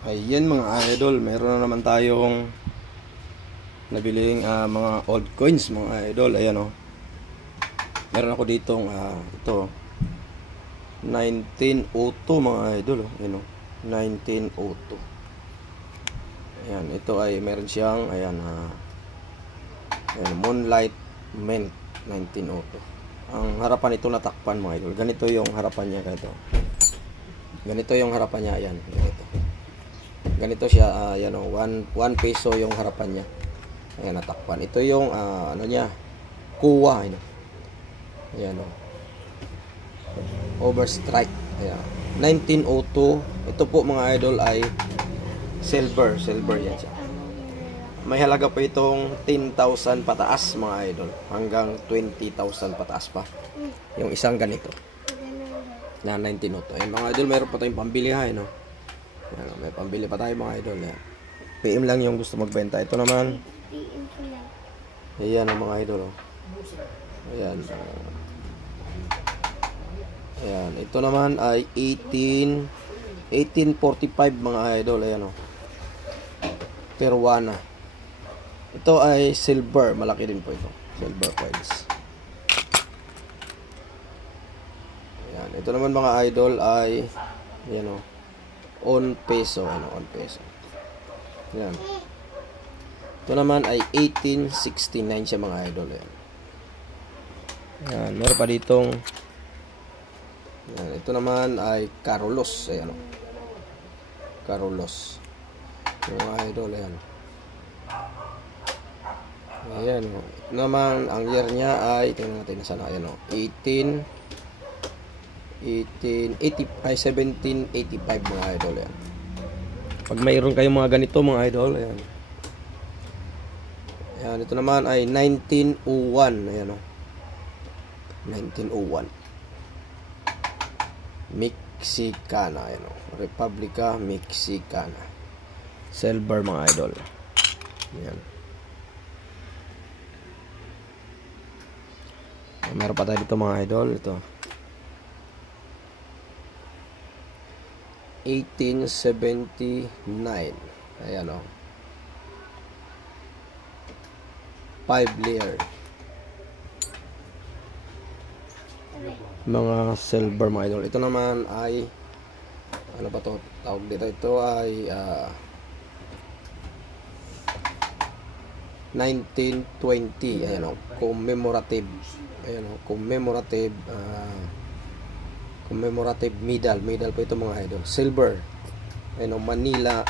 Ayan mga idol, meron na naman tayong nabiling mga old coins mga idol. Ayan o. Meron ako ditong ito 1902 mga idol. Ayan o, 1902. Ayan, ito ay meron siyang ayan, Moonlight Mint 1902. Ang harapan ito natakpan mga idol. Ganito yung harapan niya, ganito yung harapan niya. Ayan, ganito siya. Ayan o, 1 peso yung harapan niya. Ayan, natakpan. Ito yung ano niya, kuwa. Ayan o, overstrike. Ayan, 1902. Ito po mga idol ay silver yan siya. May halaga pa itong 10,000 pataas mga idol, hanggang 20,000 pataas pa yung isang ganito na 1902. Ayan mga idol, meron pa tayong pambili ha, no? Ayan, may pambili pa tayo mga idol. Ayan. PM lang yung gusto magbenta. Ito naman, ayan ang mga idol, oh. Ayan, ayan, ito naman ay 1845 mga idol. Ayan o, Peruana. Ito ay silver, malaki din po ito, silver coins. Ayan, ito naman mga idol ay ayan o, on peso. Ano, on peso. Ayan, ito naman ay 1869 siya mga idol. Ayan, ayan, meron pa ditong ayan, ito naman ay Carolus. Ayan o, Carolus mga idol. Ayan, ayan o. Ito naman ang year niya ay tingnan natin na sana. Ayan o, 1785 mga idol. Ayan, pag mayroon kayong mga ganito mga idol, ayan. Ayan, ito naman ay 1901. Ayan o, 1901 Mexicana. Ayan o, Republica Mexicana, silver mga idol. Ayan, meron pa tayo dito mga idol. Ito 1879. Ayan o, 5 layer mga silver mga idol. Ito naman ay ano ba to tawag dito? Ito ay 1920. Ayan o, commemorative. Ayan o, commemorative medal po ito mga idol, silver. Ayan o, Manila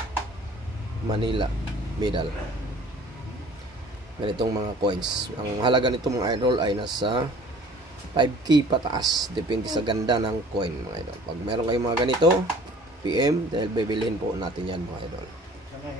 medal. Ganitong mga coins. Ang halaga nito mga idol ay nasa 5K pataas, depende sa ganda ng coin mga idol. Pag meron kayong mga ganito, PM, dahil bibilhin po natin yan mga idol.